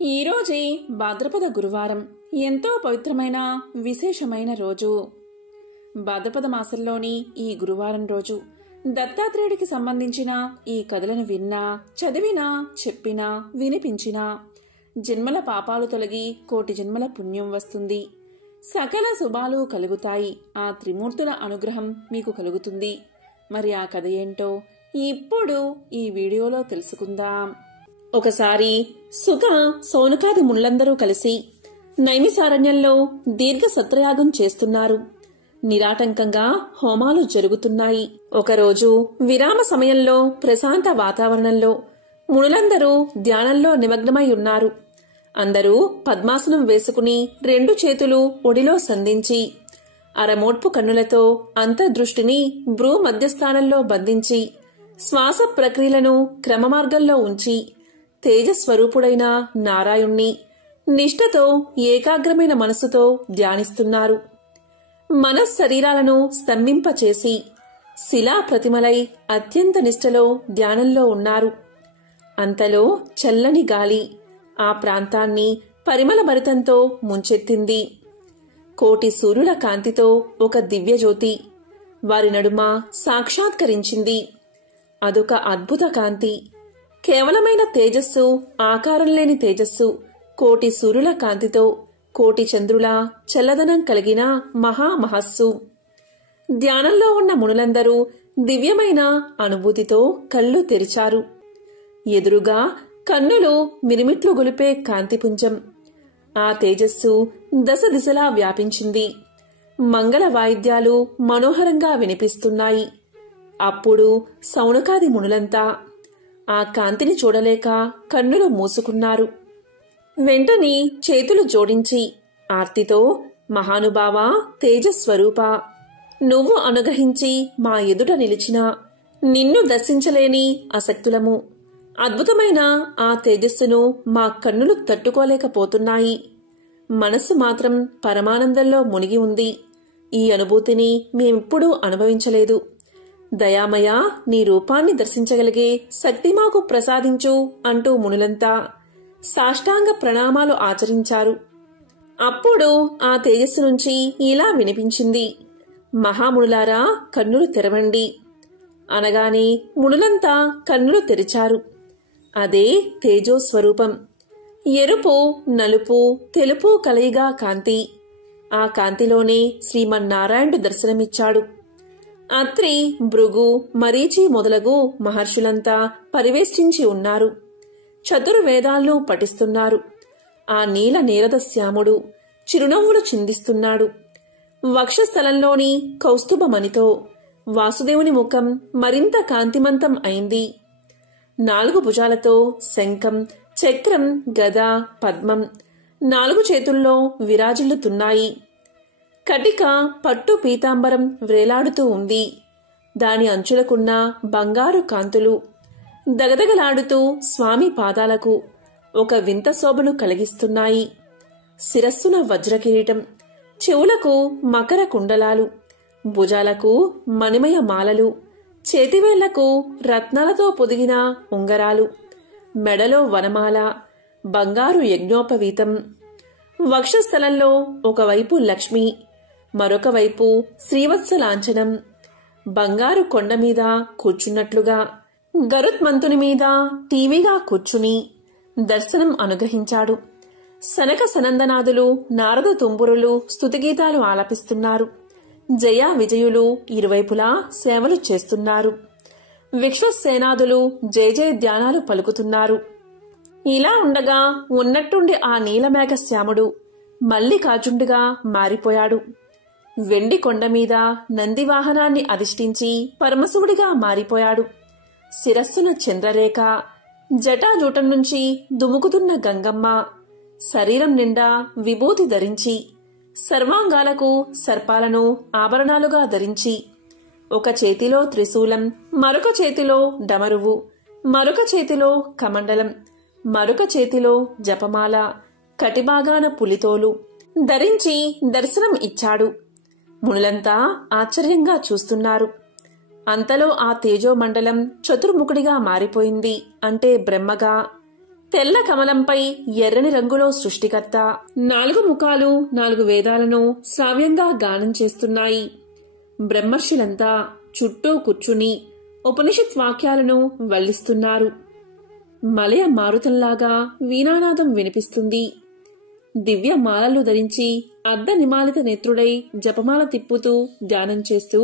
ఈరోజే భాద్రపద గురువారం. ఎంతో పవిత్రమైన విశేషమైన రోజు. భాద్రపద మాసంలోని ఈ గురువారం రోజు దత్తాత్రేయుడికి సంబంధించిన ఈ కథలను విన్నా, చదివినా, చెప్పినా, వినిపించినా జన్మల పాపాలు తొలగి కోటి జన్మల పుణ్యం వస్తుంది. సకల శుభాలు కలుగుతాయి. ఆ త్రిమూర్తుల అనుగ్రహం మీకు కలుగుతుంది. మరి ఆ కథ ఏంటో ఇప్పుడు ఈ వీడియోలో తెలుసుకుందాం. ఒకసారి సుగ, సౌనకాది మునులందరూ కలిసి నైమిసారణ్యంలో దీర్ఘ సత్రయాగం చేస్తున్నారు. నిరాటంకంగా హోమాలు జరుగుతున్నాయి. ఒకరోజు విరామ సమయంలో ప్రశాంత వాతావరణంలో మునులందరూ ధ్యానంలో నిమగ్నమై ఉన్నారు. అందరూ పద్మాసనం వేసుకుని 2 చేతులు ఒడిలో సంధించి అరమోడ్పు కన్నులతో అంతర్దృష్టిని భ్రూ మధ్యస్థానంలో బంధించి శ్వాస ప్రక్రియలను క్రమమార్గంలో ఉంచి తేజస్వరూపుడైన నారాయణ్ణి నిష్ఠతో ఏకాగ్రమైన మనసుతో ధ్యానిస్తున్నారు. మనశ్శరీరాలను స్తంభింపచేసి శిలా ప్రతిమలై అత్యంత నిష్ఠలో ధ్యానంలో ఉన్నారు. అంతలో చల్లని గాలి ఆ ప్రాంతాన్ని పరిమళభరితంతో ముంచెత్తింది. కోటి సూర్యుల కాంతితో ఒక దివ్యజ్యోతి వారి నడుమ సాక్షాత్కరించింది. అదొక అద్భుత కాంతి. కేవలమైన తేజస్సు, ఆకారం లేని తేజస్సు, కోటి సూర్యుల కాంతితో కోటి చంద్రుల చల్లదనం కలిగిన మహామహస్సు. ధ్యానంలో ఉన్న మునులందరూ దివ్యమైన అనుభూతితో కళ్ళు తెరిచారు. ఎదురుగా కన్నులు మిరిమిట్లు గొలిపే కాంతిపుంజం. ఆ తేజస్సు దశ దిశలా వ్యాపించింది. మంగళ వాయిద్యాలు మనోహరంగా వినిపిస్తున్నాయి. అప్పుడు సౌనకాది మునులంతా ఆ కాంతిని చూడలేక కన్నులు మూసుకున్నారు. వెంటనే చేతులు జోడించి ఆర్తితో, మహానుభావా, తేజస్వరూప, నువ్వు అనుగ్రహించి మా ఎదుట నిలిచిన నిన్ను దర్శించలేని అసక్తులము. అద్భుతమైన ఆ తేజస్సును మా కన్నులు తట్టుకోలేకపోతున్నాయి. మనస్సు మాత్రం పరమానందంలో మునిగి ఉంది. ఈ అనుభూతిని మేమిప్పుడూ అనుభవించలేదు. దయామయ, నీ రూపాన్ని దర్శించగలిగే శక్తి మాకు ప్రసాదించు అంటూ మునులంతా సాష్టాంగ ప్రణామాలు ఆచరించారు. అప్పుడు ఆ తేజస్సు నుంచి ఇలా వినిపించింది: మహామునులారా, కన్నులు తెరవండి. అనగానే మునులంతా కన్నులు తెరిచారు. అదే తేజోస్వరూపం. ఎరుపు, నలుపు, తెలుపు కలయిగా కాంతి. ఆ కాంతిలోనే శ్రీమన్నారాయణుడు దర్శనమిచ్చాడు. అత్రి, భృగు, మరీచి మొదలగు మహర్షులంతా పరివేష్టించి ఉన్నారు. చతుర్వేదాలను పఠిస్తున్నారు. ఆ నీల నీరద శ్యాముడు చిరునవ్వులు చిందిస్తున్నాడు. వక్షస్థలంలోని కౌస్తుభమణితో వాసుదేవుని ముఖం మరింత కాంతిమంతం అయింది. 4 భుజాలతో శంఖం, చక్రం, గద, పద్మం 4 చేతుల్లో విరాజిల్లుతున్నాయి. కటిక పట్టు పీతాంబరం వ్రేలాడుతూ ఉంది. దాని అంచులకున్న బంగారు కాంతులు దగదగలాడుతూ స్వామి పాదాలకు ఒక వింత శోభను కలిగిస్తున్నాయి. శిరస్సున వజ్రకిరీటం, చెవులకు మకర కుండలాలు, భుజాలకు మణిమయ మాలలు, చేతివేళ్లకు రత్నాలతో పొదిగిన ఉంగరాలు, మెడలో వనమాల, బంగారు యజ్ఞోపవీతం. వక్షస్థలంలో ఒకవైపు లక్ష్మి, మరొక వైపు శ్రీవత్స లాంఛనం. బంగారు కొండమీద కూర్చున్నట్లుగా గరుత్మంతుని మీద టీవీగా కూర్చుని దర్శనం అనుగ్రహించాడు. సనక సనందనాదులు, నారద తుంబురులు స్తుతిగీతాలు ఆలపిస్తున్నారు. జయ విజయులు ఇరువైపులా సేవలు చేస్తున్నారు. విశ్వసేనాదులు జయ జయ ధ్యానాలు పలుకుతున్నారు. ఇలా ఉండగా ఉన్నట్టుండి ఆ నీలమేఘ శ్యాముడు మల్లికార్జునుడిగా మారిపోయాడు. వెండి కొండమీద నందివాహనాన్ని అధిష్ఠించి పరమశివుడిగా మారిపోయాడు. శిరస్సున చంద్రరేఖ, జటాజూటం నుంచి దుముకుతున్న గంగమ్మ, శరీరం నిండా విభూతి ధరించి సర్వాంగాలకు సర్పాలను ఆభరణాలుగా ధరించి ఒక చేతిలో త్రిశూలం, మరొక చేతిలో డమరువు, మరొక చేతిలో కమండలం, మరొక చేతిలో జపమాల, కటిభాగాన పులితోలు ధరించి దర్శనం ఇచ్చాడు. మునులంతా ఆశ్చర్యంగా చూస్తున్నారు. అంతలో ఆ తేజోమండలం చతుర్ముఖుడిగా మారిపోయింది. అంటే బ్రహ్మగా, తెల్ల కమలంపై ఎర్రని రంగులో సృష్టికర్త. 4 ముఖాలు 4 వేదాలను శ్రావ్యంగా గానం చేస్తున్నాయి. బ్రహ్మర్షులంతా చుట్టూ కూర్చుని ఉపనిషత్ వాక్యాలను వల్లిస్తున్నారు. మలయ మారుతంలాగా వీణానాదం వినిపిస్తుంది. దివ్య మాలలు ధరించి అర్ధ నిమాలిత నేత్రుడై జపమాల తిప్పుతూ ధ్యానం చేస్తూ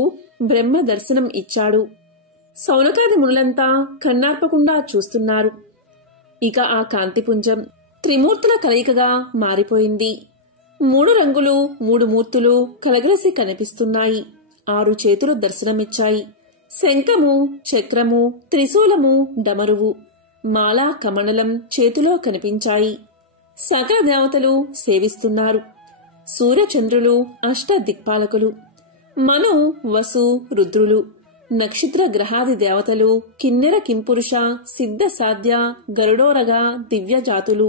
బ్రహ్మ దర్శనం ఇచ్చాడు. సౌనకాది మునులంతా కన్నార్పకుండా చూస్తున్నారు. ఇక ఆ కాంతిపుంజం త్రిమూర్తుల కలయికగా మారిపోయింది. 3 రంగులు 3 మూర్తులు కలగలసి కనిపిస్తున్నాయి. 6 చేతులు దర్శనమిచ్చాయి. శంఖము, చక్రము, త్రిశూలము, డమరువు, మాలా కమండలం చేతిలో కనిపించాయి. సకల దేవతలు సేవిస్తున్నారు. సూర్యచంద్రులు అష్ట దిక్పాలకులు, మను, వసు, రుద్రులు, నక్షత్ర గ్రహాది దేవతలు, కిన్నెర కింపురుష, సిద్ధ సాధ్య, గరుడోరగా దివ్యజాతులు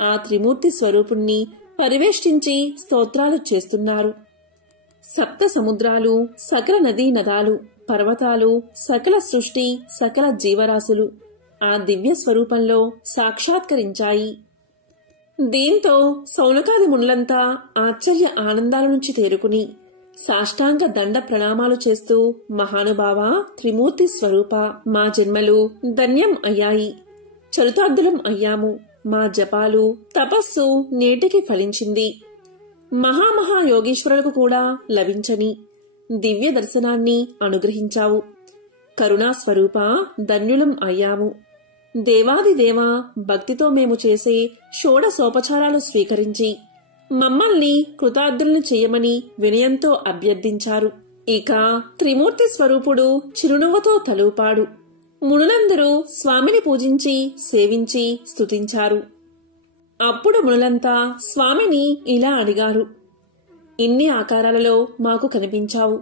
ఆ త్రిమూర్తి స్వరూపుణ్ణి పరివేష్టించి స్తోత్రాలు చేస్తున్నారు. సప్త సముద్రాలు, సకల నదీ నదాలు, పర్వతాలు, సకల సృష్టి, సకల జీవరాశులు ఆ దివ్య స్వరూపంలో సాక్షాత్కరించాయి. దీంతో సౌనకాది మునులంతా ఆశ్చర్య ఆనందాల నుంచి తేరుకుని సాష్టాంగ దండ ప్రణామాలు చేస్తూ, మహానుభావ త్రిమూర్తి స్వరూప, మా జన్మలు ధన్యం అయ్యాయి, చరితార్థులం అయ్యాము, మా జపాలు తపస్సు నేటికి ఫలించింది, మహాయోగీశ్వరులకు కూడా లభించని దివ్య దర్శనాన్ని అనుగ్రహించావు, కరుణాస్వరూప ధన్యులం అయ్యాము, దేవాదిదేవా భక్తితో మేము చేసే షోడశోపచారాలు స్వీకరించి మమ్మల్ని కృతార్థుల్ని చేయమని వినయంతో అభ్యర్థించారు. ఇక త్రిమూర్తి స్వరూపుడు చిరునవ్వుతో తలూపాడు. మునులందరూ స్వామిని పూజించి సేవించి స్తుతించారు. అప్పుడు మునులంతా స్వామిని ఇలా అడిగారు, ఇన్ని ఆకారాలలో మాకు కనిపించావు,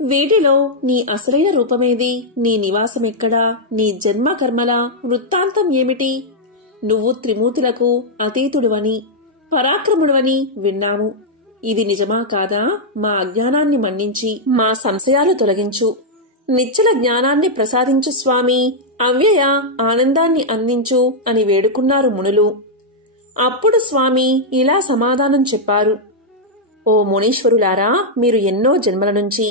వీటిలో నీ అసలైన రూపమేది, నీ నివాసమెక్కడా, నీ జన్మ కర్మల వృత్తాంతం ఏమిటి? నువ్వు త్రిమూర్తులకు అతీతుడువని పరాక్రముడువని విన్నాము. ఇది నిజమా కాదా? మా అజ్ఞానాన్ని మన్నించి మా సంశయాలు తొలగించు, నిశ్చల జ్ఞానాన్ని ప్రసాదించు స్వామి, అవ్యయ ఆనందాన్ని అందించు అని వేడుకున్నారు మునులు. అప్పుడు స్వామి ఇలా సమాధానం చెప్పారు, ఓ మునీశ్వరులారా, మీరు ఎన్నో జన్మల నుంచి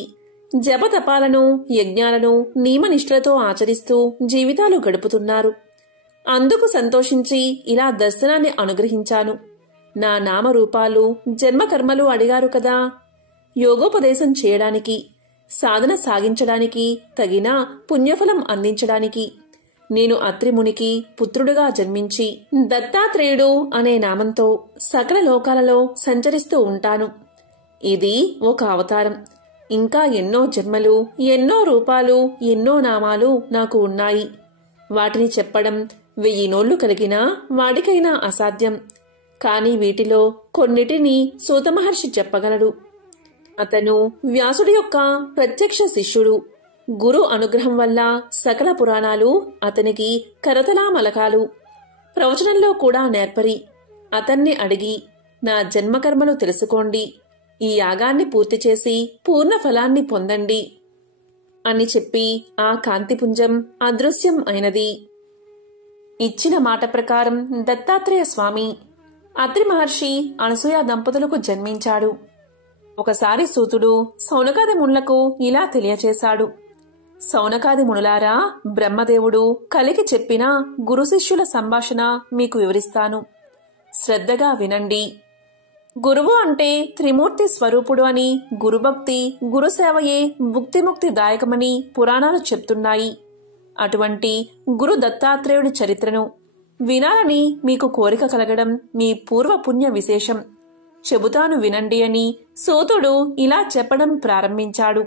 జపతపాలను యజ్ఞాలను నియమనిష్ఠలతో ఆచరిస్తూ జీవితాలు గడుపుతున్నారు. అందుకు సంతోషించి ఇలా దర్శనాన్ని అనుగ్రహించాను. నా నామరూపాలు జన్మకర్మలు అడిగారు కదా, యోగోపదేశం చేయడానికి, సాధన సాగించడానికి, తగిన పుణ్యఫలం అందించడానికి నేను అత్రిమునికి పుత్రుడుగా జన్మించి దత్తాత్రేయుడు అనే నామంతో సకల లోకాలలో సంచరిస్తూ ఉంటాను. ఇది ఒక అవతారం. ఇంకా ఎన్నో జన్మలు, ఎన్నో రూపాలు, ఎన్నో నామాలు నాకు ఉన్నాయి. వాటిని చెప్పడం 1000 నోళ్లు కలిగినా వాడికైనా అసాధ్యం. కాని వీటిలో కొన్నిటిని సూతమహర్షి చెప్పగలడు. అతను వ్యాసుడి యొక్క ప్రత్యక్ష శిష్యుడు. గురు అనుగ్రహం వల్ల సకల పురాణాలు అతనికి కరతలామలకాలు. ప్రవచనంలో కూడా నేర్పరి. అతన్ని అడిగి నా జన్మకర్మలు తెలుసుకోండి, ఈ యాగాన్ని పూర్తి చేసి పూర్ణ ఫలాన్ని పొందండి అని చెప్పి ఆ కాంతిపుంజం అదృశ్యం అయినది. ఇచ్చిన మాట ప్రకారం దత్తాత్రేయ స్వామి అత్రి మహర్షి అనసూయ దంపతులకు జన్మించాడు. ఒకసారి సూతుడు సౌనకాది మునులకు ఇలా తెలియచేశాడు, సౌనకాది మునులారా, బ్రహ్మదేవుడు కలికి చెప్పిన గురు శిష్యుల సంభాషణ మీకు వివరిస్తాను. శ్రద్ధగా వినండి. గురువు అంటే త్రిమూర్తి స్వరూపుడు అని, గురుభక్తి గురుసేవయే భుక్తిముక్తి దాయకమని పురాణాలు చెప్తున్నాయి. అటువంటి గురు దత్తాత్రేయుడి చరిత్రను వినాలని మీకు కోరిక కలగడం మీ పూర్వ పుణ్య విశేషం. చెబుతాను వినండి అని సూతుడు ఇలా చెప్పడం ప్రారంభించాడు.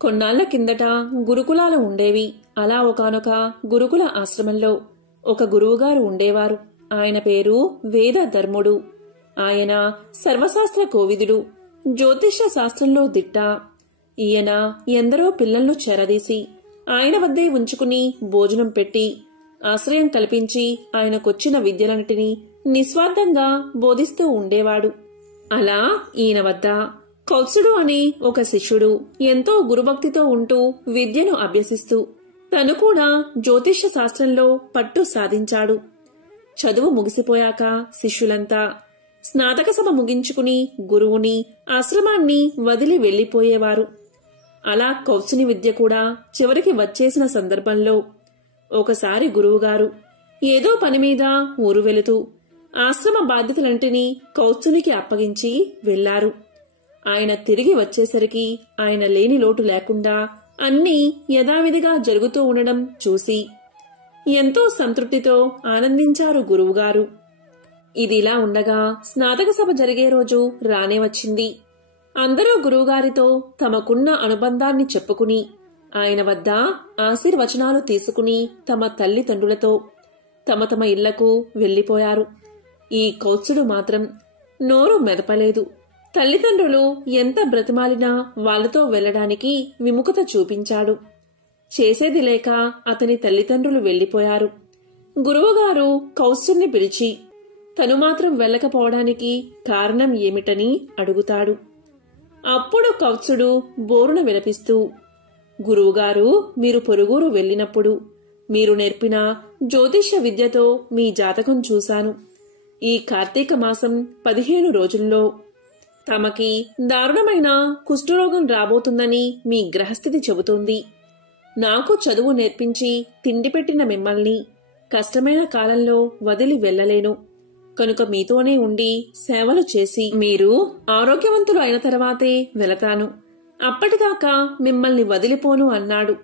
కొన్నాళ్ల కిందట గురుకులాలు ఉండేవి. అలా ఒకానొక గురుకుల ఆశ్రమంలో ఒక గురువుగారు ఉండేవారు. ఆయన పేరు వేద ధర్ముడు. ఆయన సర్వశాస్త్ర కోవిదుడు, జ్యోతిష్య శాస్త్రంలో దిట్ట. ఈయన ఎందరో పిల్లలను చెరదీసి ఆయన వద్దే ఉంచుకుని భోజనం పెట్టి ఆశ్రయం కల్పించి ఆయనకొచ్చిన విద్యలన్నిటినీ నిస్వార్థంగా బోధిస్తూ ఉండేవాడు. అలా ఈయన వద్ద కౌత్సుడు అనే ఒక శిష్యుడు ఎంతో గురుభక్తితో ఉంటూ విద్యను అభ్యసిస్తూ తను కూడా జ్యోతిష్య శాస్త్రంలో పట్టు సాధించాడు. చదువు ముగిసిపోయాక శిష్యులంతా స్నాతక సభ ముగించుకుని గురువుని ఆశ్రమాన్ని వదిలి వెళ్లిపోయేవారు. అలా కౌత్సుని విద్య కూడా చివరికి వచ్చేసిన సందర్భంలో ఒకసారి గురువుగారు ఏదో పనిమీద ఊరు వెళుతూ ఆశ్రమ బాధ్యతలంటినీ కౌత్సునికి అప్పగించి వెళ్లారు. ఆయన తిరిగి వచ్చేసరికి ఆయన లేని లోటు లేకుండా అన్నీ యథావిధిగా జరుగుతూ ఉండడం చూసి ఎంతో సంతృప్తితో ఆనందించారు గురువుగారు. ఇదిలా ఉండగా స్నాతక సభ జరిగే రోజు రానే వచ్చింది. అందరూ గురువుగారితో తమకున్న అనుబంధాన్ని చెప్పుకుని ఆయన వద్ద ఆశీర్వచనాలు తీసుకుని తమ తల్లిదండ్రులతో తమ తమ ఇళ్లకు వెళ్లిపోయారు. ఈ కౌత్సుడు మాత్రం నోరు మెదపలేదు. తల్లిదండ్రులు ఎంత బ్రతిమాలినా వాళ్లతో వెళ్లడానికి విముఖత చూపించాడు. చేసేది లేక అతని తల్లిదండ్రులు వెళ్లిపోయారు. గురువుగారు కౌత్సుడిని పిలిచి తను మాత్రం వెళ్లకపోవడానికి కారణం ఏమిటని అడుగుతాడు. అప్పుడు కౌత్సుడు బోరున విలపిస్తూ, గురువుగారు, మీరు పొరుగురు వెళ్లినప్పుడు మీరు నేర్పిన జ్యోతిష్య విద్యతో మీ జాతకం చూశాను. ఈ కార్తీక మాసం 15 రోజుల్లో తమకి దారుణమైన కుష్ఠరోగం రాబోతుందని మీ గ్రహస్థితి చెబుతోంది. నాకు చదువు నేర్పించి తిండి పెట్టిన మిమ్మల్ని కష్టమైన కాలంలో వదిలి వెళ్లలేను. కనుక మీతోనే ఉండి సేవలు చేసి మీరు ఆరోగ్యవంతులు అయిన తర్వాతే వెళతాను. అప్పటిదాకా మిమ్మల్ని వదిలిపోను అన్నాడు.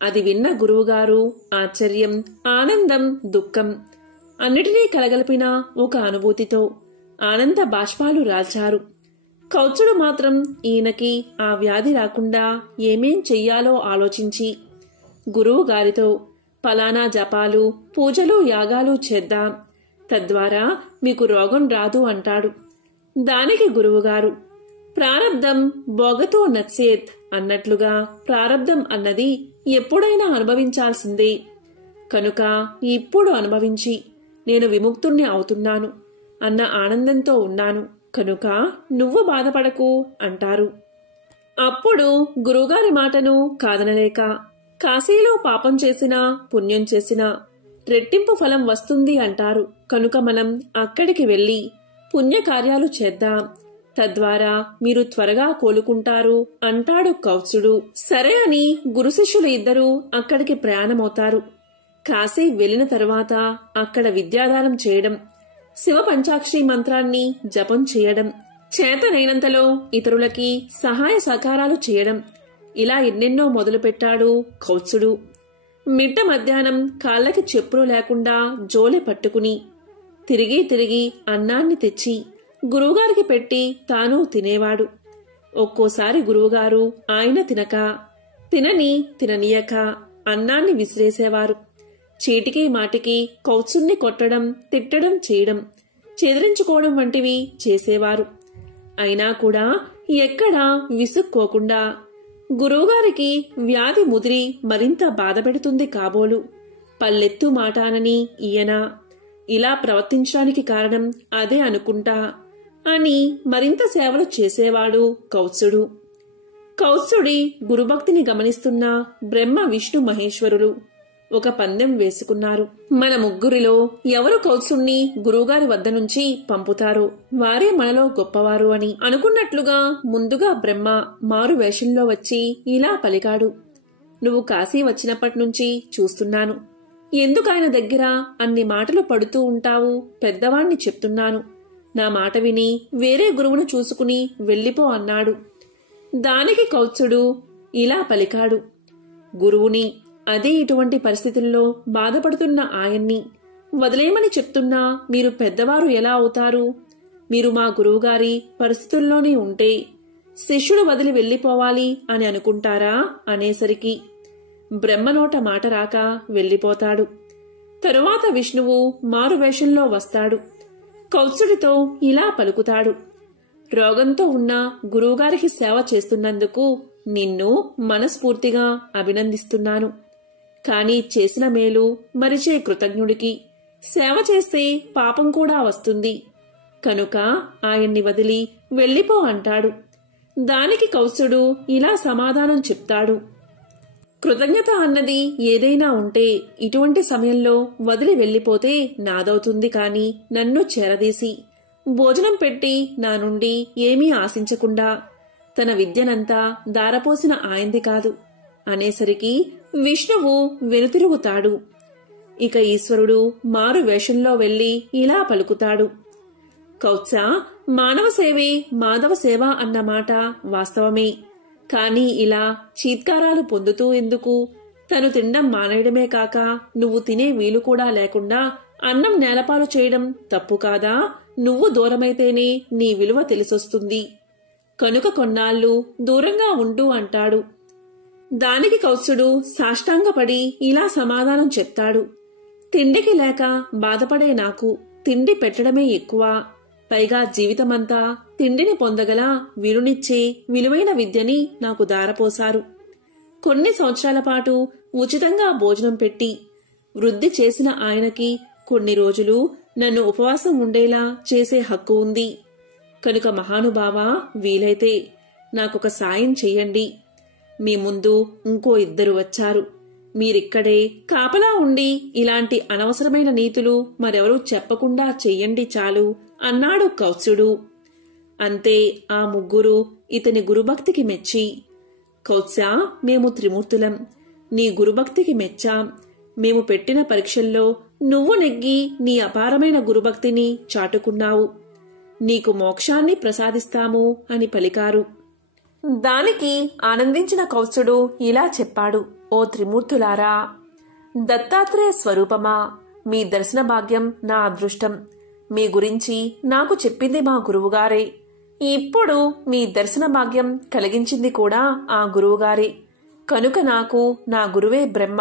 అది విన్న గురువుగారు ఆశ్చర్యం, ఆనందం, దుఃఖం అన్నిటినీ కలగలిపిన ఒక అనుభూతితో ఆనంద బాష్పాలు రాల్చారు. కౌత్సుడు మాత్రం ఈయనకి ఆ వ్యాధి రాకుండా ఏమేం చెయ్యాలో ఆలోచించి గురువుగారితో పలానా జపాలు, పూజలు, యాగాలు చేద్దాం, తద్వారా మీకు రోగం రాదు అంటాడు. దానికి గురువుగారు ప్రారబ్ధం భోగతో నచ్చేత్ అన్నట్లుగా ప్రారబ్ధం అన్నది ఎప్పుడైనా అనుభవించాల్సిందే. కనుక ఇప్పుడు అనుభవించి నేను విముక్తుణ్ణి అవుతున్నాను అన్న ఆనందంతో ఉన్నాను. కనుక నువ్వు బాధపడకు అంటారు. అప్పుడు గురువుగారి మాటను కాదనలేక కాశీలో పాపం చేసినా పుణ్యం చేసినా రెట్టింపు ఫలం వస్తుంది అంటారు. కనుక మనం అక్కడికి వెళ్లి పుణ్యకార్యాలు చేద్దాం, తద్వారా మీరు త్వరగా కోలుకుంటారు అంటాడు కౌత్సుడు. సరే అని గురు శిష్యులు ఇద్దరూ అక్కడికి ప్రయాణమవుతారు. కాశీ వెళ్లిన తరువాత అక్కడ విద్యాదానం చేయడం, శివ పంచాక్షరి మంత్రాన్ని జపం చేయడం, చేతనైనంతలో ఇతరులకి సహాయ సహకారాలు చేయడం, ఇలా ఎన్నెన్నో మొదలుపెట్టాడు కౌత్సుడు. మిట్ట మధ్యాహ్నం కాళ్ళకి చెప్పులు లేకుండా జోలె పట్టుకుని తిరిగి తిరిగి అన్నాన్ని తెచ్చి గురువుగారికి పెట్టి తాను తినేవాడు. ఒక్కోసారి గురువుగారు ఆయన తినక, తిననీయక అన్నాన్ని విసిరేసేవారు. చీటికి మాటికి కౌత్సుణ్ణి కొట్టడం, తిట్టడం చేయడం, చెదిరించుకోవడం వంటివి చేసేవారు. అయినా కూడా ఎక్కడా విసుక్కోకుండా గురువుగారికి వ్యాధి ముదిరి మరింత బాధపెడుతుంది కాబోలు పల్లెత్తు మాటానని ఈయన ఇలా ప్రవర్తించడానికి కారణం అదే అనుకుంటా అని మరింత సేవలు చేసేవాడు కౌత్సుడు. కౌత్సుడి గురుభక్తిని గమనిస్తున్న బ్రహ్మ, విష్ణు, మహేశ్వరులు ఒక పందెం వేసుకున్నారు. మన ముగ్గురిలో ఎవరు కౌత్సుణ్ణి గురువుగారి వద్ద నుంచి పంపుతారో వారే మనలో గొప్పవారు అని. అనుకున్నట్లుగా ముందుగా బ్రహ్మ మారు వేషంలో వచ్చి ఇలా పలికాడు. నువ్వు కాశీ వచ్చినప్పటినుంచి చూస్తున్నాను. ఎందుకాయన దగ్గర అన్ని మాటలు పడుతూ ఉంటావు? పెద్దవాణ్ణి చెప్తున్నాను, నా మాట విని వేరే గురువును చూసుకుని వెళ్ళిపో అన్నాడు. దానికి కౌత్సుడు ఇలా పలికాడు. గురువుని, అదే ఇటువంటి పరిస్థితుల్లో బాధపడుతున్న ఆయన్ని వదిలేయమని చెప్తున్నా మీరు పెద్దవారు ఎలా అవుతారు? మీరు మా గురువుగారి పరిస్థితుల్లోనే ఉంటే శిష్యుడు వదిలి వెళ్లిపోవాలి అని అనుకుంటారా అనేసరికి బ్రహ్మనోట మాట రాక వెళ్లిపోతాడు. తరువాత విష్ణువు మారువేషంలో వస్తాడు. కౌత్సుడితో ఇలా పలుకుతాడు. రోగంతో ఉన్న గురువుగారికి సేవ చేస్తున్నందుకు నిన్ను మనస్ఫూర్తిగా అభినందిస్తున్నాను. కాని చేసిన మేలు మరిచే కృతజ్ఞుడికి సేవ చేస్తే పాపం కూడా వస్తుంది. కనుక ఆయన్ని వదిలి వెళ్ళిపో అంటాడు. దానికి కౌత్సుడు ఇలా సమాధానం చెప్తాడు. కృతజ్ఞత అన్నది ఏదైనా ఉంటే ఇటువంటి సమయంలో వదిలి వెళ్లిపోతే నాదవుతుంది కాని నన్ను చేరదీసి భోజనం పెట్టి నా నుండి ఏమీ ఆశించకుండా తన విద్యనంతా దారపోసిన ఆయంది కాదు అనేసరికి విష్ణువు వెనుతిరుగుతాడు. ఇక ఈశ్వరుడు మారు వేషంలో వెళ్లి ఇలా పలుకుతాడు. కౌత్స, మానవ సేవే మాధవ సేవ అన్నమాట వాస్తవమే. కాని ఇలా చీత్కారాలు పొందుతూ ఎందుకు? తను తినడం మానేయడమే కాక నువ్వు తినే వీలు కూడా లేకుండా అన్నం నేలపాలు చేయడం తప్పు కాదా? నువ్వు దూరమైతేనే నీ విలువ తెలిసొస్తుంది కనుక కొన్నాళ్లు దూరంగా ఉంటూ అంటాడు. దానికి కౌత్సుడు సాష్టాంగపడి ఇలా సమాధానం చెప్తాడు. తిండికి లేక బాధపడే నాకు తిండి పెట్టడమే ఎక్కువ. పైగా జీవితమంతా తిండిని పొందగల వీరునిచ్చే విలువైన విద్యని నాకు దారపోశారు. కొన్ని సంవత్సరాల పాటు ఉచితంగా భోజనం పెట్టి వృద్ధి చేసిన ఆయనకి కొన్ని రోజులు నన్ను ఉపవాసం ఉండేలా చేసే హక్కు ఉంది. కనుక మహానుభావా, వీలైతే నాకొక సాయం చెయ్యండి. మీ ముందు ఇంకో 2 వచ్చారు. మీరిక్కడే కాపలా ఉండి ఇలాంటి అనవసరమైన నీతులు మరెవరూ చెప్పకుండా చెయ్యండి చాలు అన్నాడు కౌత్సుడు. అంతే ఆ ముగ్గురు ఇతని గురుభక్తికి మెచ్చి, కౌత్స, మేము త్రిమూర్తులం, నీ గురుభక్తికి మెచ్చాం. మేము పెట్టిన పరీక్షల్లో నువ్వు నెగ్గి నీ అపారమైన గురుభక్తిని చాటుకున్నావు. నీకు మోక్షాన్ని ప్రసాదిస్తాము అని పలికారు. దానికి ఆనందించిన కౌత్సుడు ఇలా చెప్పాడు. ఓ త్రిమూర్తులారా, దత్తాత్రేయ స్వరూపమా, మీ దర్శన భాగ్యం నా అదృష్టం. మీ గురించి నాకు చెప్పింది మా గురువుగారే. ఇప్పుడు మీ దర్శన భాగ్యం కలిగించింది కూడా ఆ గురువుగారే. కనుక నాకు నా గురువే బ్రహ్మ,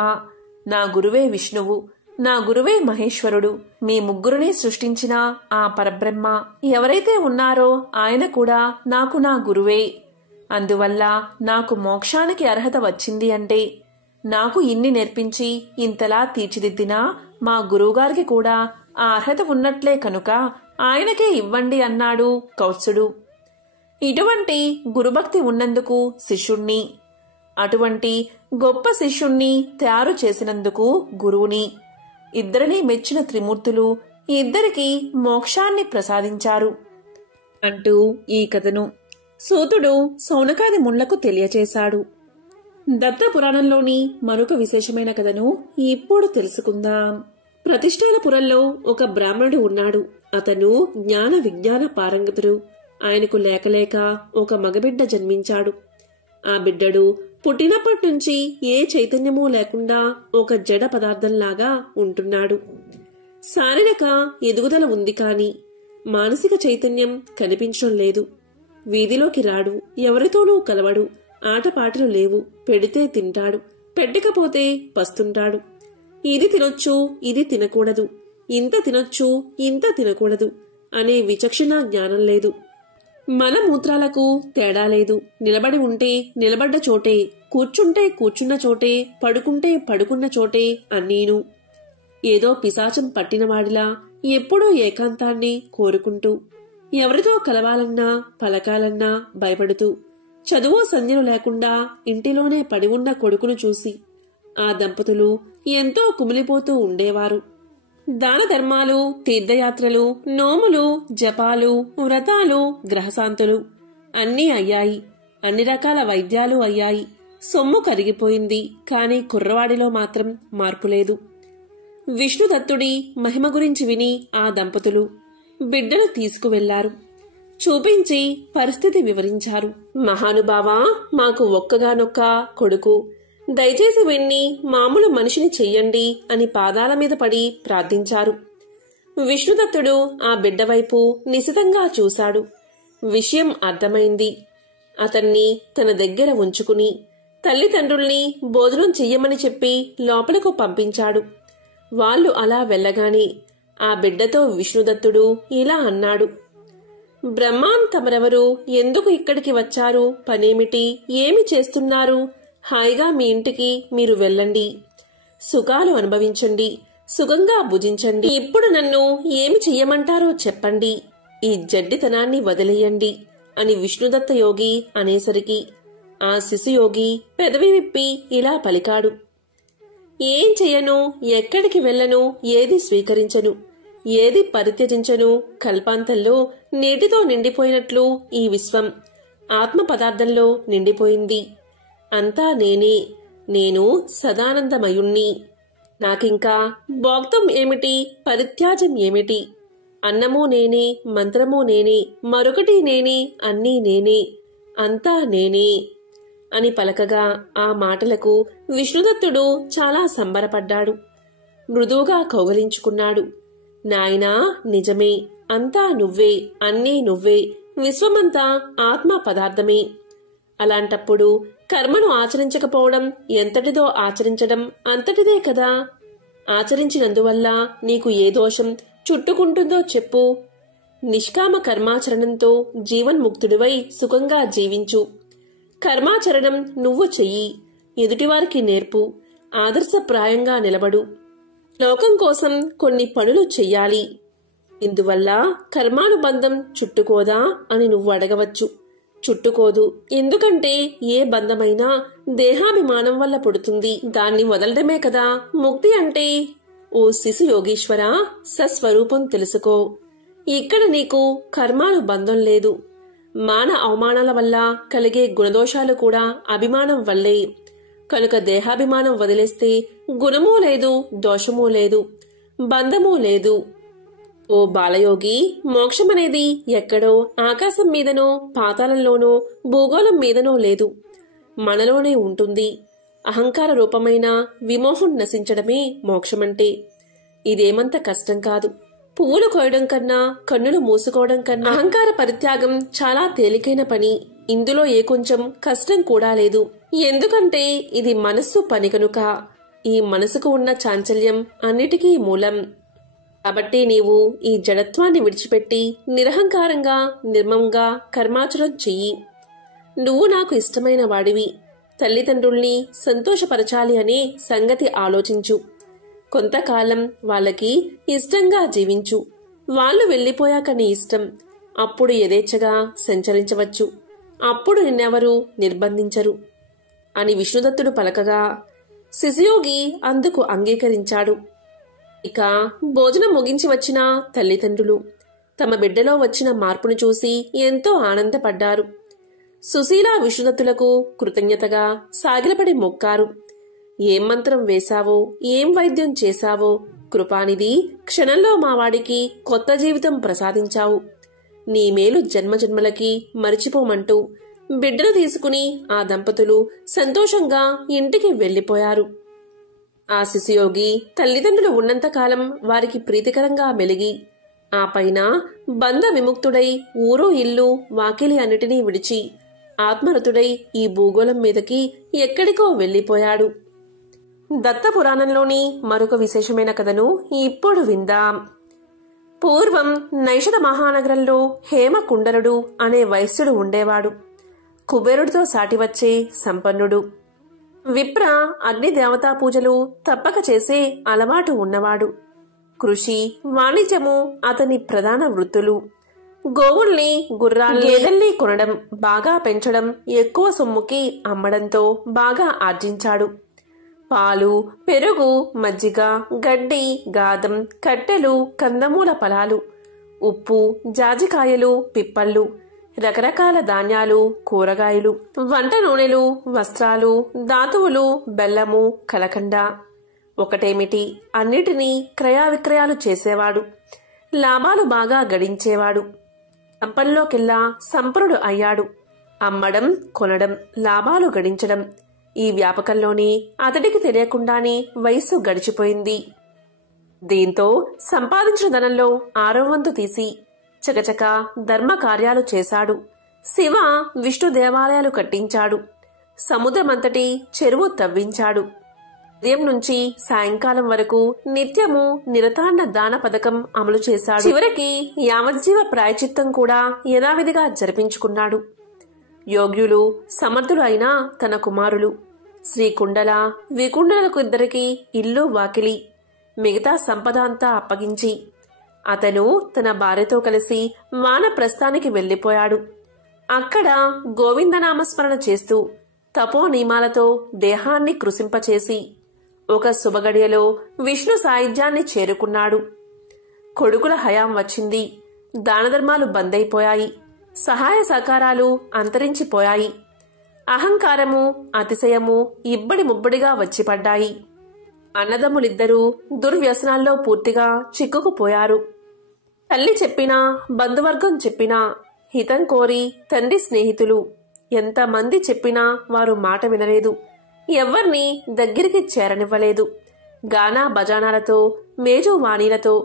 నా గురువే విష్ణువు, నా గురువే మహేశ్వరుడు. మీ ముగ్గురిని సృష్టించిన ఆ పరబ్రహ్మ ఎవరైతే ఉన్నారో ఆయన కూడా నాకు నా గురువే. అందువల్ల నాకు మోక్షానికి అర్హత వచ్చింది అంటే నాకు ఇన్ని నేర్పించి ఇంతలా తీర్చిదిద్దినా మా గురువుగారికి కూడా ఆ అర్హత ఉన్నట్లే కనుక ఆయనకే ఇవ్వండి అన్నాడు కౌత్సుడు. ఇటువంటి గురుభక్తి ఉన్నందుకు శిష్యుణ్ణి, అటువంటి గొప్ప శిష్యుణ్ణి తయారు చేసినందుకు గురువుని, ఇద్దరినీ మెచ్చిన త్రిమూర్తులు ఇద్దరికీ మోక్షాన్ని ప్రసాదించారు అంటూ ఈ కథను సూతుడు సౌనకాది ముళ్లకు తెలియచేశాడు. దత్త పురాణంలోని మరొక విశేషమైన కథను ఇప్పుడు తెలుసుకుందాం. ప్రతిష్టానపురంలో ఒక బ్రాహ్మణుడు ఉన్నాడు. అతను జ్ఞాన విజ్ఞాన పారంగతుడు. ఆయనకు లేకలేక ఒక మగబిడ్డ జన్మించాడు. ఆ బిడ్డడు పుట్టినప్పటి నుంచి ఏ చైతన్యమూ లేకుండా ఒక జడ పదార్థంలాగా ఉంటున్నాడు. శారీరక ఎదుగుదల ఉంది కాని మానసిక చైతన్యం కనిపించడం లేదు. వీధిలోకి రాడు, ఎవరితోనూ కలవడు, ఆటపాటలు లేవు. పెడితే తింటాడు, పెట్టకపోతే పస్తుంటాడు. ఇది తినొచ్చు, ఇది తినకూడదు, ఇంత తినొచ్చు, ఇంత తినకూడదు అనే విచక్షణ జ్ఞానం లేదు. మలమూత్రాలకు తేడా లేదు. నిలబడి ఉంటే నిలబడ్డ చోటే, కూర్చుంటే కూర్చున్న చోటే, పడుకుంటే పడుకున్న చోటే అన్నీను. ఏదో పిశాచం పట్టినవాడిలా ఎప్పుడూ ఏకాంతాన్ని కోరుకుంటూ, ఎవరితో కలవాలన్నా పలకాలన్నా భయపడుతూ, చదువు సంధ్యలు లేకుండా ఇంటిలోనే పడి ఉన్న కొడుకును చూసి ఆ దంపతులు ఎంతో కుమిలిపోతూ ఉండేవారు. దాన ధర్మాలు, తీర్థయాత్రలు, నోములు, జపాలు, వ్రతాలు, గ్రహశాంతులు అన్నీ అయ్యాయి. అన్ని రకాల వైద్యాలు అయ్యాయి. సొమ్ము కరిగిపోయింది. కాని కుర్రవాడిలో మాత్రం మార్పులేదు. విష్ణుదత్తుడి మహిమ గురించి విని ఆ దంపతులు బిడ్డను తీసుకువెళ్లారు. చూపించి పరిస్థితి వివరించారు. మహానుభావా, మాకు ఒక్కగానొక్క కొడుకు, దయచేసి విన్ని మామూలు మనిషిని చెయ్యండి అని పాదాల మీద పడి ప్రార్థించారు. విష్ణుదత్తుడు ఆ బిడ్డవైపు నిశితంగా చూశాడు. విషయం అర్థమైంది. అతన్ని తన దగ్గర ఉంచుకుని తల్లిదండ్రుల్ని భోజనం చెయ్యమని చెప్పి లోపలకు పంపించాడు. వాళ్లు అలా వెళ్లగానే ఆ బిడ్డతో విష్ణుదత్తుడు ఇలా అన్నాడు. బ్రహ్మాన్, తమరెవరు? ఎందుకు ఇక్కడికి వచ్చారు? పనేమిటి? ఏమి చేస్తున్నారు? హాయిగా మీ ఇంటికి మీరు వెళ్ళండి, సుఖాలు అనుభవించండి, సుఖంగా భుజించండి. ఇప్పుడు నన్ను ఏమి చెయ్యమంటారో చెప్పండి, ఈ జడ్డితనాన్ని వదిలేయండి అని విష్ణుదత్త యోగి అనేసరికి ఆ శిశుయోగి పెదవి విప్పి ఇలా పలికాడు. ఏం చెయ్యను, ఎక్కడికి వెళ్ళను, ఏది స్వీకరించను, ఏది పరిత్యజించను. కల్పాంతంలో నీటితో నిండిపోయినట్లు ఈ విశ్వం ఆత్మ పదార్థంలో నిండిపోయింది. అంతా నేనే, నేను సదానందమయుణ్ణి. నాకింకా భోక్తం ఏమిటి, పరిత్యాజం ఏమిటి? అన్నమూ నేనే, మంత్రమూ నేనే, మరొకటి నేనే, అన్నీ నేనే, అంతా నేనే అని పలకగా ఆ మాటలకు విష్ణుదత్తుడు చాలా సంబరపడ్డాడు. మృదువుగా కౌగలించుకున్నాడు. నాయనా, నిజమే, అంతా నువ్వే, అన్నీ నువ్వే, విశ్వమంతా ఆత్మ పదార్థమే. అలాంటప్పుడు కర్మను ఆచరించకపోవడం ఎంతటిదో ఆచరించడం అంతటిదే కదా. ఆచరించినందువల్ల నీకు ఏ దోషం చుట్టుకుంటుందో చెప్పు. నిష్కామ కర్మాచరణంతో జీవన్ముక్తుడివై సుఖంగా జీవించు. కర్మాచరణం నువ్వు చెయ్యి, ఎదుటివారికి నేర్పు, ఆదర్శప్రాయంగా నిలబడు. లోకం కోసం కొన్ని పనులు చెయ్యాలి. ఇందువల్ల కర్మానుబంధం చుట్టుకోదా అని నువ్వు అడగవచ్చు. చుట్టుకోదు. ఎందుకంటే ఏ బంధమైనా దేహాభిమానం వల్ల పుడుతుంది. దాన్ని వదలడమే కదా ముక్తి అంటే. ఓ శిశు యోగీశ్వరా, సస్వరూపం తెలుసుకో. ఇక్కడ నీకు కర్మానుబంధం లేదు. మాన అవమానాల వల్ల కలిగే గుణదోషాలు కూడా అభిమానం వల్లే. కనుక దేహాభిమానం వదిలేస్తే గుణమూ లేదు, దోషమూ లేదు, బంధమూ లేదు. ఓ బాలయోగి, మోక్షమనేది ఎక్కడో ఆకాశం మీదనో, పాతాళంలోనో, భూగోళం మీదనో లేదు, మనలోనే ఉంటుంది. అహంకార రూపమైన విమోహం నశించడమే మోక్షమంటే. ఇదేమంత కష్టం కాదు. పువ్వులు కోయడం కన్నా, కన్నులు మూసుకోవడం కన్నా అహంకార పరిత్యాగం చాలా తేలికైన పని. ఇందులో ఏ కొంచెం కష్టం కూడా లేదు. ఎందుకంటే ఇది మనస్సు పని కనుక. ఈ మనసుకు ఉన్న చాంచల్యం అన్నిటికీ మూలం. కాబట్టి నీవు ఈ జడత్వాన్ని విడిచిపెట్టి నిరహంకారంగా, నిర్మమంగా కర్మాచరం చెయ్యి. నువ్వు నాకు ఇష్టమైన వాడివి. తల్లిదండ్రుల్ని సంతోషపరచాలి అనే సంగతి ఆలోచించు. కొంతకాలం వాళ్ళకి ఇష్టంగా జీవించు. వాళ్ళు వెళ్లిపోయాక నీ ఇష్టం. అప్పుడు యథేచ్ఛగా సంచరించవచ్చు. అప్పుడు నిన్నెవరూ నిర్బంధించరు అని విష్ణుదత్తుడు పలకగా శిశుయోగి అందుకు అంగీకరించాడు. ఇక భోజనం ముగించి వచ్చిన తల్లిదండ్రులు తమ బిడ్డలో వచ్చిన మార్పును చూసి ఎంతో ఆనందపడ్డారు. సుశీల విష్ణుదత్తులకు కృతజ్ఞతగా సాగిలపడి మొక్కారు. ఏం మంత్రం వేశావో, ఏం వైద్యం చేశావో, కృపానిధి, క్షణంలో మావాడికి కొత్త జీవితం ప్రసాదించావు. నీ మేలు జన్మజన్మలకి మరిచిపోమంటూ బిడ్డను తీసుకుని ఆ దంపతులు సంతోషంగా ఇంటికి వెళ్లిపోయారు. ఆ శిశుయోగి తల్లిదండ్రులు ఉన్నంతకాలం వారికి ప్రీతికరంగా మెలిగి, ఆ పైన బంధ విముక్తుడై ఊరు ఇల్లు వాకిలి అన్నిటినీ విడిచి ఆత్మరతుడై ఈ భూగోళం మీదకి ఎక్కడికో వెళ్లిపోయాడు. దత్తపురాణంలోని మరొక విశేషమైన కథను ఇప్పుడు విందాం. పూర్వం నైషధ మహానగరంలో హేమకుండలుడు అనే వైశ్యుడు ఉండేవాడు. కుబేరుడితో సాటివచ్చే సంపన్నుడు. విప్ర అగ్ని దేవతా పూజలు తప్పక చేసే అలవాటు ఉన్నవాడు. కృషి, వాణిజ్యము అతని ప్రధాన వృత్తులు. గోవుల్ని, గుర్రాల్ని, గేదెల్ని కొనడం, బాగా పెంచడం, ఎక్కువ సొమ్ముకి అమ్మడంతో బాగా ఆర్జించాడు. పాలు, పెరుగు, మజ్జిగ, గడ్డి, గాదం, కట్టెలు, కందమూల ఫలాలు, ఉప్పు, జాజికాయలు, పిప్పళ్ళు, రకరకాల ధాన్యాలు, కూరగాయలు, వంట నూనెలు, వస్త్రాలు, ధాతువులు, బెల్లము, కలకండ. ఒకటేమిటి, అన్నిటినీ క్రయావిక్రయాలు చేసేవాడు. లాభాలు బాగా గడించేవాడు. సంపన్లోకెల్లా సంపన్నుడు అయ్యాడు. అమ్మడం, కొనడం, లాభాలు గడించడం, ఈ వ్యాపకంలోనే అతడికి తెలియకుండానే వయస్సు గడిచిపోయింది. దీంతో సంపాదించిన ధనంలో 6వ వంతు తీసి చకచక ధర్మ కార్యాలు చేశాడు. శివ, విష్ణు దేవాలయాలు కట్టించాడు. సముద్రమంతటి చెరువు తవ్వించాడు. ఉదయం నుంచి సాయంకాలం వరకు నిత్యము నిరతాన్న దాన పథకం అమలు చేశాడు. చివరికి యావజ్జీవ ప్రాయచిత్తం కూడా యథావిధిగా జరిపించుకున్నాడు. యోగ్యులు, సమర్థులు అయిన తన కుమారులు శ్రీకుండల, వికుండలకు ఇద్దరికి ఇల్లు, వాకిలి, మిగతా సంపద అంతా అప్పగించి అతను తన భార్యతో కలిసి వానప్రస్థానికి వెళ్లిపోయాడు. అక్కడ గోవిందనామస్మరణ చేస్తూ తపో నియమాలతో దేహాన్ని కృశింపచేసి ఒక శుభగడియలో విష్ణు సాయుధ్యాన్ని చేరుకున్నాడు. కొడుకుల హయాం వచ్చింది. దానధర్మాలు బందైపోయాయి. సహాయ సహకారాలు అంతరించిపోయాయి. అహంకారము, అతిశయము ఇబ్బడి ముబ్బడిగా వచ్చిపడ్డాయి. అన్నదమ్ములిద్దరూ దుర్వ్యసనాల్లో పూర్తిగా చిక్కుకుపోయారు. తల్లి చెప్పినా, బంధువర్గం చెప్పినా, హితం కోరి తండ్రి స్నేహితులు ఎంతమంది చెప్పినా వారు మాట వినలేదు. ఎవ్వర్నీ దగ్గరికి చేరనివ్వలేదు. గానా బజానాలతో, మేజువాణీలతో,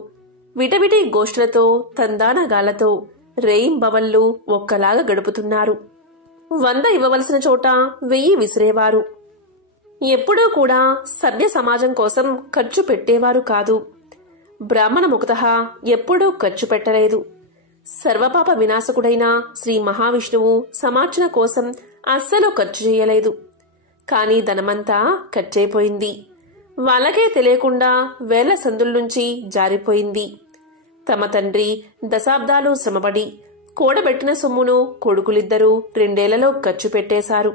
విటవిటి గోష్ఠులతో, తందానగాళ్లతో రేయింబవళ్ళు ఒక్కలాగా గడుపుతున్నారు. 100 ఇవ్వవలసిన చోట 1000 విసిరేవారు. ఎప్పుడూ కూడా సభ్య సమాజం కోసం ఖర్చు పెట్టేవారు కాదు. బ్రాహ్మణ ముఖతః ఎప్పుడూ ఖర్చు పెట్టలేదు. సర్వపాప వినాశకుడైన శ్రీ మహావిష్ణువు సమార్చన కోసం అస్సలు ఖర్చు చేయలేదు. కాని ధనమంతా ఖర్చయిపోయింది. వాళ్ళకే తెలియకుండా వేల సందుల్నుంచి జారిపోయింది. తమ తండ్రి దశాబ్దాలు శ్రమపడి కూడబెట్టిన సొమ్మును కొడుకులిద్దరూ 2 ఏళ్లలో ఖర్చు పెట్టేశారు.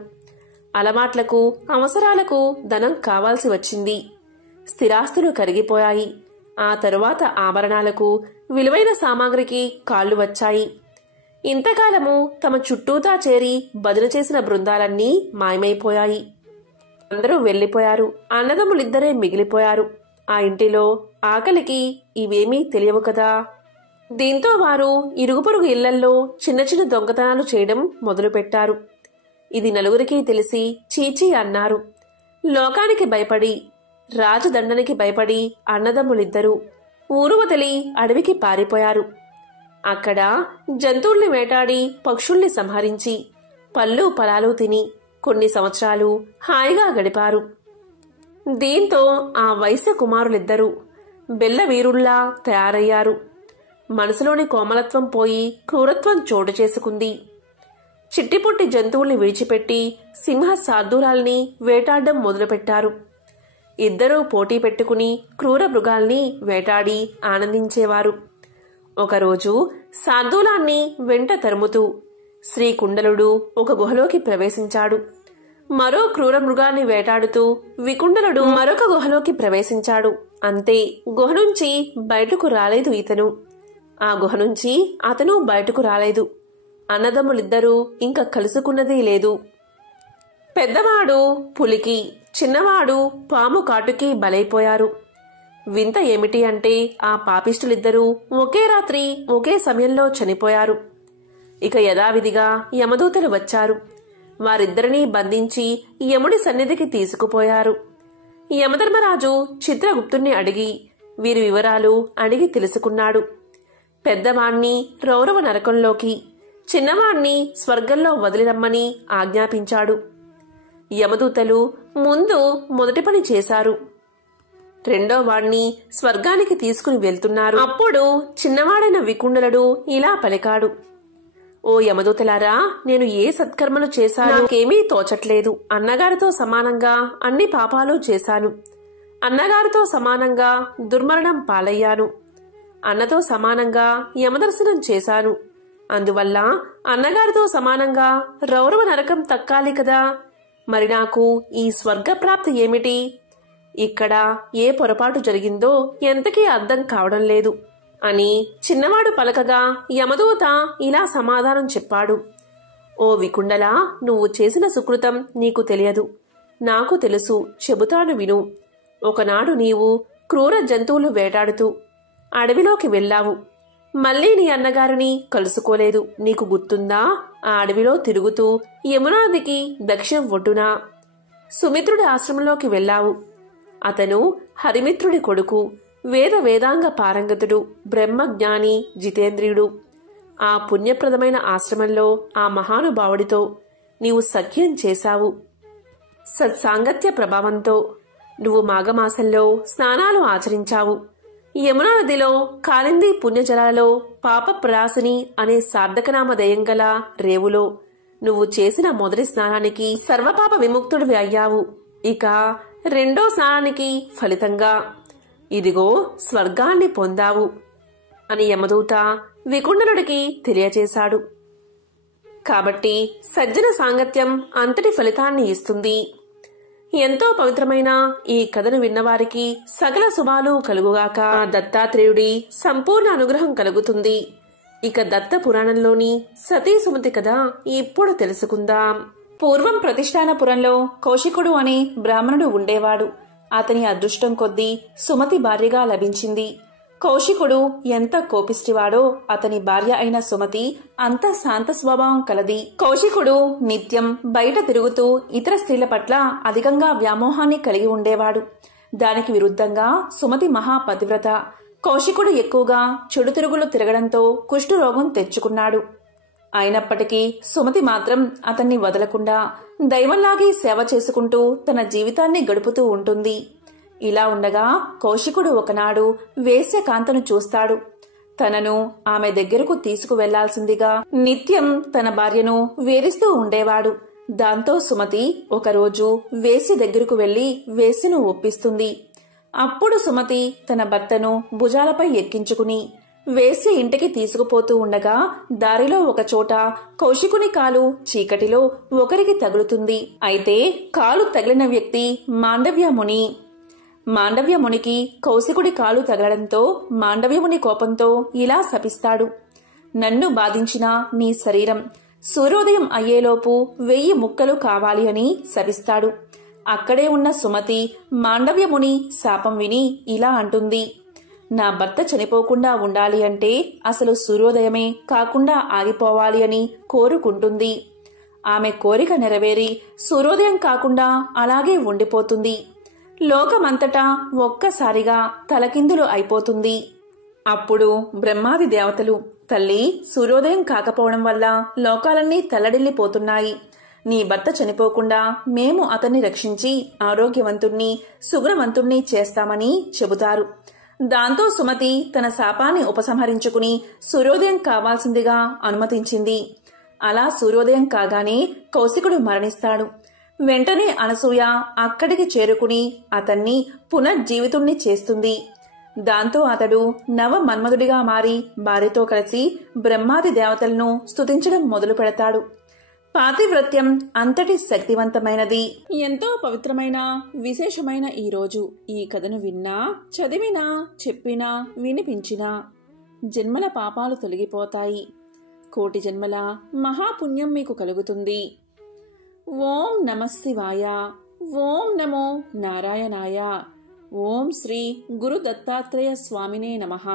అలవాట్లకు, అవసరాలకు ధనం కావాల్సి వచ్చింది. స్థిరాస్తులు కరిగిపోయాయి. ఆ తరువాత ఆభరణాలకు, విలువైన సామాగ్రికి కాళ్లు వచ్చాయి. ఇంతకాలము తమ చుట్టూతా చేరి భజన చేసిన బృందాలన్నీ మాయమైపోయాయి. అందరూ వెళ్లిపోయారు. అన్నదమ్ములిద్దరే మిగిలిపోయారు. ఆ ఇంటిలో ఆకలికి ఇవేమీ తెలియవు కదా. దీంతో వారు ఇరుగుపొరుగు ఇళ్లల్లో చిన్న చిన్న దొంగతనాలు చేయడం మొదలుపెట్టారు. ఇది నలుగురికి తెలిసి చీచీ అన్నారు. లోకానికి భయపడి, రాజదండనికి భయపడి అన్నదమ్ములిద్దరూ ఊరు వదిలి అడవికి పారిపోయారు. అక్కడ జంతువుల్ని వేటాడి, పక్షుల్ని సంహరించి, పళ్ళు ఫలాలు తిని కొన్ని సంవత్సరాలు హాయిగా గడిపారు. దీంతో ఆ వైశ్య కుమారులిద్దరూ బెల్ల వీరుల్లా తయారయ్యారు. మనసులోని కోమలత్వం పోయి క్రూరత్వం చోటు చేసుకుంది. చిట్టిపుట్టి జంతువుల్ని విడిచిపెట్టి సింహ శార్దూలాల్ని వేటాడడం మొదలుపెట్టారు. ఇద్దరూ పోటీ పెట్టుకుని క్రూర మృగాల్ని వేటాడి ఆనందించేవారు. ఒకరోజు శార్దూలాన్ని వెంట తరుముతూ శ్రీకుండలుడు ఒక గుహలోకి ప్రవేశించాడు. మరో క్రూర మృగాన్ని వేటాడుతూ వికుండలుడు మరొక గుహలోకి ప్రవేశించాడు. అంతే, గుహ నుంచి బయటకు రాలేదు ఇతను. ఆ గుహ నుంచి అతను బయటకు రాలేదు. అన్నదమ్ములిద్దరూ ఇంకా కలుసుకున్నదే లేదు. పెద్దవాడు పులికి, చిన్నవాడు పాము కాటుకి బలైపోయారు. వింత ఏమిటి అంటే ఆ పాపిష్టులిద్దరూ ఒకే రాత్రి ఒకే సమయంలో చనిపోయారు. ఇక యథావిధిగా యమదూతలు వచ్చారు. వారిద్దరినీ బంధించి యముడి సన్నిధికి తీసుకుపోయారు. యమధర్మరాజు చిత్రగుప్తుణ్ణి అడిగి వీరి వివరాలు అడిగి తెలుసుకున్నాడు. పెద్దవాణ్ణి రౌరవ నరకంలోకి, చిన్నవాణ్ణి స్వర్గంలో వదిలిరమ్మని ఆజ్ఞాపించాడు. యమదూతలు ముందు మొదటి పని చేశారు. రెండో వాణ్ణి స్వర్గానికి తీసుకుని వెళ్తున్నారు. అప్పుడు చిన్నవాడైన వికుండలుడు ఇలా పలికాడు: ఓ యమదూతలారా, నేను ఏ సత్కర్మలు చేశాను నాకేమీ తోచట్లేదు. అన్నగారితో సమానంగా అన్ని పాపాలు చేశాను. అన్నగారితో సమానంగా దుర్మరణం పాలయ్యాను. అన్నతో సమానంగా యమదర్శనం చేశాను. అందువల్ల అన్నగారితో సమానంగా రౌరవ నరకం తక్కాలి కదా. మరి నాకు ఈ స్వర్గప్రాప్తి ఏమిటి? ఇక్కడ ఏ పొరపాటు జరిగిందో ఎంతకీ అర్థం కావడం లేదు అని చిన్నవాడు పలకగా యమదూత ఇలా సమాధానం చెప్పాడు: ఓ వికుండలా, నువ్వు చేసిన సుకృతం నీకు తెలియదు, నాకు తెలుసు, చెబుతాను విను. ఒకనాడు నీవు క్రూర జంతువులు వేటాడుతూ అడవిలోకి వెళ్ళావు. మళ్లీ నీ అన్నగారిని కలుసుకోలేదు. నీకు గుర్తుందా? ఆ అడవిలో తిరుగుతూ యమునాదికి దక్షిణం ఒడ్డున సుమిత్రుడి ఆశ్రమంలోకి వెళ్ళావు. అతను హరిమిత్రుడి కొడుకు, వేదాంగ పారంగతుడు, బ్రహ్మజ్ఞాని, జితేంద్రియుడు. ఆ పుణ్యప్రదమైన ఆశ్రమంలో ఆ మహానుభావుడితో నీవు సఖ్యం చేశావు. సత్సాంగత్య ప్రభావంతో నువ్వు మాఘమాసంలో స్నానాలు ఆచరించావు. యమునా నదిలో కాలింది పుణ్యజలాలలో పాప ప్రలాసిని అనే సార్థకనామధేయం గల రేవులో నువ్వు చేసిన మొదటి స్నానానికి సర్వపాప విముక్తుడివి అయ్యావు. ఇక రెండో స్నానానికి ఫలితంగా ఇదిగో స్వర్గాన్ని పొందావు అని యమదూత వికుండలుడికి తెలియచేశాడు. కాబట్టి సజ్జన సాంగత్యం అంతటి ఫలితాన్ని ఇస్తుంది. ఎంతో పవిత్రమైన ఈ కథను విన్నవారికి సకల శుభాలు కలుగుగాక. దత్తాత్రేయుడి సంపూర్ణ అనుగ్రహం కలుగుతుంది. ఇక దత్త పురాణంలోని సతీ సుమతి కథ ఇప్పుడు తెలుసుకుందాం. పూర్వం ప్రతిష్టానపురంలో కౌశికుడు అనే బ్రాహ్మణుడు ఉండేవాడు. అతని అదృష్టం కొద్దీ సుమతి భార్యగా లభించింది. కౌశికుడు ఎంత కోపిష్టివాడో అతని భార్య అయిన సుమతి అంత శాంత స్వభావం కలది. కౌశికుడు నిత్యం బయట తిరుగుతూ ఇతర స్త్రీల పట్ల అధికంగా వ్యామోహాన్ని కలిగి ఉండేవాడు. దానికి విరుద్ధంగా సుమతి మహాపతివ్రత. కౌశికుడు ఎక్కువగా చెడు తిరుగులు తిరగడంతో కుష్ఠరోగం తెచ్చుకున్నాడు. అయినప్పటికీ సుమతి మాత్రం అతన్ని వదలకుండా దైవంలాగే సేవ చేసుకుంటూ తన జీవితాన్ని గడుపుతూ ఉంటుంది. ఇలా ఉండగా కౌశికుడు ఒకనాడు వేశ్యకాంతను చూస్తాడు. తనను ఆమె దగ్గరకు తీసుకువెళ్లాల్సిందిగా నిత్యం తన భార్యను వేధిస్తూ ఉండేవాడు. దాంతో సుమతి ఒకరోజు వేశ్య దగ్గరకు వెళ్లి వేశ్యను ఒప్పిస్తుంది. అప్పుడు సుమతి తన భర్తను భుజాలపై ఎక్కించుకుని వేశ్య ఇంటికి తీసుకుపోతూ ఉండగా దారిలో ఒకచోట కౌశికుని కాలు చీకటిలో ఒకరికి తగులుతుంది. అయితే కాలు తగిలిన వ్యక్తి మాండవ్యముని. మాండవ్యమునికి కౌశికుడి కాలు తగలడంతో మాండవ్యముని కోపంతో ఇలా శపిస్తాడు: నన్ను బాధించిన నీ శరీరం సూర్యోదయం అయ్యేలోపు 1000 ముక్కలు కావాలి అని శపిస్తాడు. అక్కడే ఉన్న సుమతి మాండవ్యముని శాపం విని ఇలా అంటుంది: నా భర్త చనిపోకుండా ఉండాలి అంటే అసలు సూర్యోదయమే కాకుండా ఆగిపోవాలి అని కోరుకుంటుంది. ఆమె కోరిక నెరవేరి సూర్యోదయం కాకుండా అలాగే ఉండిపోతుంది. లోకమంతటా ఒక్కసారిగా తలకిందులు అయిపోతుంది. అప్పుడు బ్రహ్మాది దేవతలు, తల్లి, సూర్యోదయం కాకపోవడం వల్ల లోకాలన్నీ తల్లడిల్లిపోతున్నాయి. నీ భర్త చనిపోకుండా మేము అతన్ని రక్షించి ఆరోగ్యవంతుణ్ణి సుగుణవంతుణ్ణి చేస్తామని చెబుతారు. దాంతో సుమతి తన శాపాన్ని ఉపసంహరించుకుని సూర్యోదయం కావాల్సిందిగా అనుమతించింది. అలా సూర్యోదయం కాగానే కౌశికుడు మరణిస్తాడు. వెంటనే అనసూయ అక్కడికి చేరుకుని అతన్ని పునర్జీవితుణ్ణి చేస్తుంది. దాంతో అతడు నవ మన్మధుడిగా మారి భార్యతో కలిసి బ్రహ్మాది దేవతలను స్తుతించడం మొదలు పెడతాడు. పాతివ్రత్యం అంతటి శక్తివంతమైనది. ఎంతో పవిత్రమైన విశేషమైన ఈ రోజు ఈ కథను విన్నా, చదివినా, చెప్పినా, వినిపించినా జన్మల పాపాలు తొలగిపోతాయి. కోటి జన్మల మహాపుణ్యం మీకు కలుగుతుంది. ఓం నమః శివాయ. ఓం నమో నారాయణాయ. ఓం శ్రీ గురు దత్తాత్రేయ స్వామినే నమః.